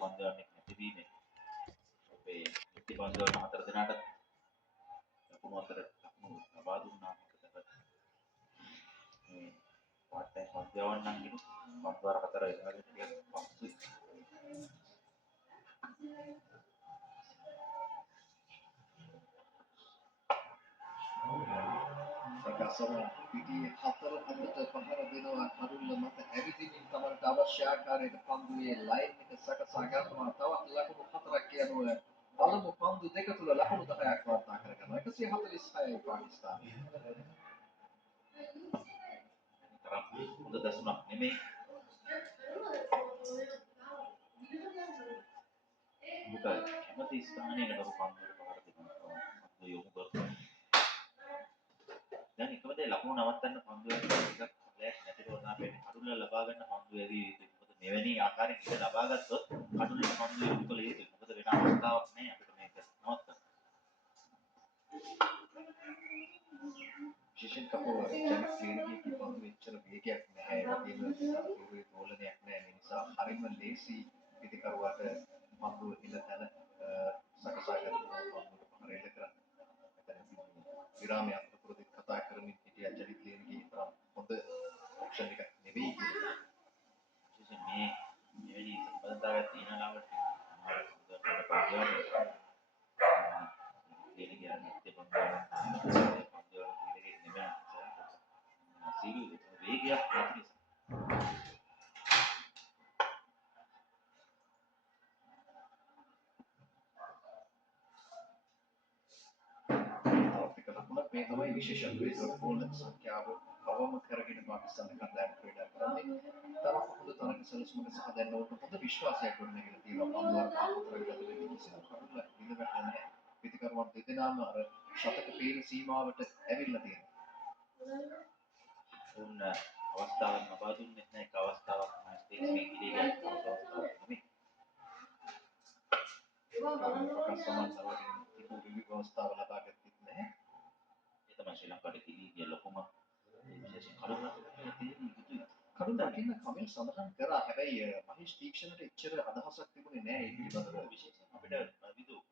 පන්දුවන්නේ නැතිවීමේ අපේ නිති පන්දුවන හතර දෙනාට ලකුණු අතර ලකුණු ලබා දුන්නා මොකද මේ වාට්ටේ පන්දුවන්න නම් කිනු පන්දුවර හතර එකගෙන ටිකක් පස්සුයි සකසම පිටියේ හතර අතට පහර දෙනවා කරුල්ල මත ඇවිදින්න තමන්ට අවශ්‍ය ආකාරයට පන්දුවේ ලයින් එක සකසා ගන්නවා තවත් ලකුණු හතරක් යනවා පළමු පන්දු දෙක තුල ලකුණු 10ක් වාර්තා කරගන්නවා 146යි පාකිස්තානය හොඳ දසුණක් නෙමෙයි මුක කැමති ස්ථානයකට පන්දුවට පහර දෙනවා පන්දු යොමු කරනවා දැන් එකම දේ ලකුණු නවත්තන්න පන්දුවට ටිකක් ලෑක් නැතිව වුණාපෙන්නේ කඩුල්ල ලබා ගන්න පන්දු ඇදී යුතුයි. මොකද මෙවැනි ආකාරයෙන් ඉඳ ලබා ගත්තොත් කඩුල්ලේ පන්දු යොමු කළ යුතුයි. මොකද වෙන අවස්ථාවක් නැහැ අපිට මේක නවත්තන්න. ශිෂන් කපුර ජනික් ක්‍රීඩකයෙකු පන්දු එච්චර වේගයක් නැහැ. ඒ වගේම තීව්‍ර දෝලනයක් නැහැ. ඒ නිසා හරිම ලේසි පිටිකරුවාට පන්දු ඉල තැන සකසා ගන්න පන්දුවට පහර එල්ල කරන්න. විරාමයේ අතරතුරදී කතා කරමින් හිටිය ජනික් ක්‍රීඩකයෙකු තරම් හොඳ ඔප්ෂන් එකක් නෙවෙයි කියලා. විශේෂයෙන් මේ මෙවැනි සම්බන්ධතාවයක් තියෙන ලාවට අමාරු පන්දුවට දෙන කියන්නේ නැත්තේ පන්දුවට ක්‍රීඩකෙක් නෙමෙයි. සීලු වේගයක් නැති නිසා මේ තමයි විශේෂත්වය. ගෝල් සංඛ්‍යාව අවම කරගෙන පාකිස්තාන කණ්ඩායම ක්‍රීඩා කරන්නේ. තම හොඳ තරඟ සැලසුමක සහ දැන් ඔවුන්ට හොඳ විශ්වාසයක් ගොඩනැගිලා තියෙනවා. පන්දුවර පාහතරක් ගතවෙන්නේ කිසිම කරුණක් ඉඳ වැටෙන්නේ නැහැ. පිටිකරුවන් දෙදෙනාම අර ශතක පේන සීමාවට ඇවිල්ලා තියෙනවා. උන් අවස්ථාවක් ලබා දුන්නේ නැහැ. එක අවස්ථාවක් මැච් එකේ ඉදිරියට අවස්ථාවක් නෙමෙයි. සමාන තරගයෙන් තිබු විවිධ අවස්ථාව ලබා ගත්තේ නැහැ. ඒ තමයි ශ්‍රී ලංකාවේ තිබී ලොකුම විශේෂයෙන් කඩුල්ල කඩුල්ල අකින්න කමෙන් සඳහන් කරා. හැබැයි මහේෂ් තීක්ෂණට එච්චර අදහසක් තිබුණේ නැහැ ඒ පිළිබඳව. විශේෂයෙන් අපිට විවිධ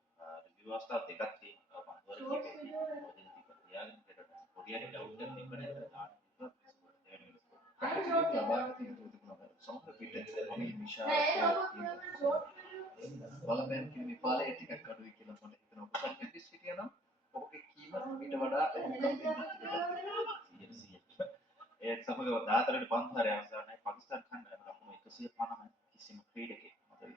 රිවිව් අවස්ථා දෙකක් තියෙනවා. පන්දුවර කිපේ මොදින තිබ්බා. යාගෙන දෙකට පොඩියට ඩවුට් එකක් තිබ්බනේ දාන්න තිබ්බා. කටයුතු ලබා ගත යුතු තිබුණා. සමහර පිට අමි මිෂා බලපෑම් කිරීමේ පාලය ටිකක් අඩුයි කියලා මට හිතෙනවා. කොහොමද මෙන්ඩිස් හිටියා නම් ඔහුගේ කීම ඊට වඩා එහුම්කම් දෙන්න තිබෙනවා. ඒ සමග 14ට පන්තරය අවසානයේ පාකිස්තාන කණ්ඩායම ලකුණු 150 කිසිම ක්‍රීඩකයෙක් මත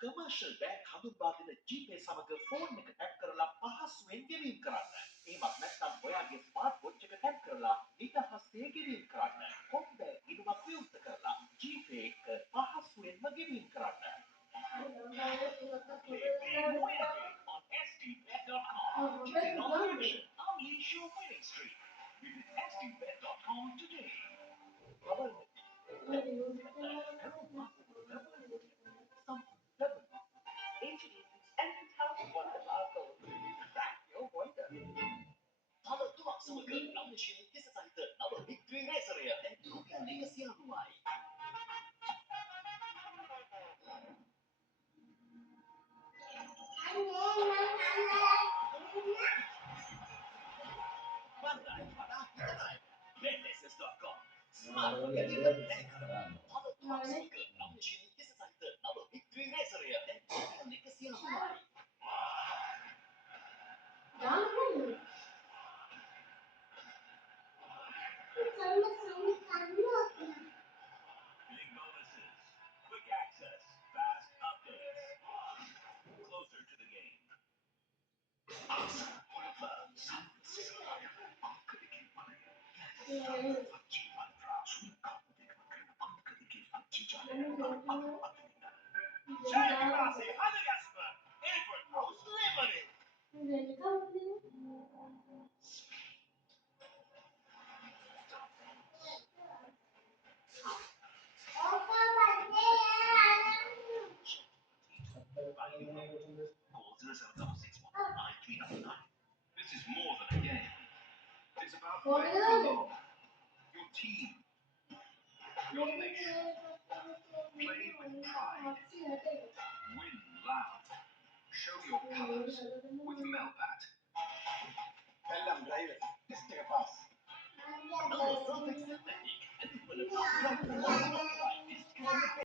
කමර්ෂල් බෑන්ක් හඳුන්වා දෙන GPay සමග ෆෝන් එක ටැප් කරලා පහසුවෙන් ගෙවීම් කරන්න. එහෙමත් නැත්නම් ඔයාගේ ස්මාර්ට් වොච් එක ටැප් කරලා නිදහසේ ගෙවීම් කරන්න. කොම්බ ඉදුමක් විවෘත කරලා GPay එක පහසුවෙන්ම ගෙවීම් කරන්න. on stbet.com. Today nomination. Unleash your winning streak. Visit stbet.com today. This is more than a game. It's about your team, your nation. Play with pride. your colours with Melbat. Pelham driver, test එක pass. perfect synthetic and it will attract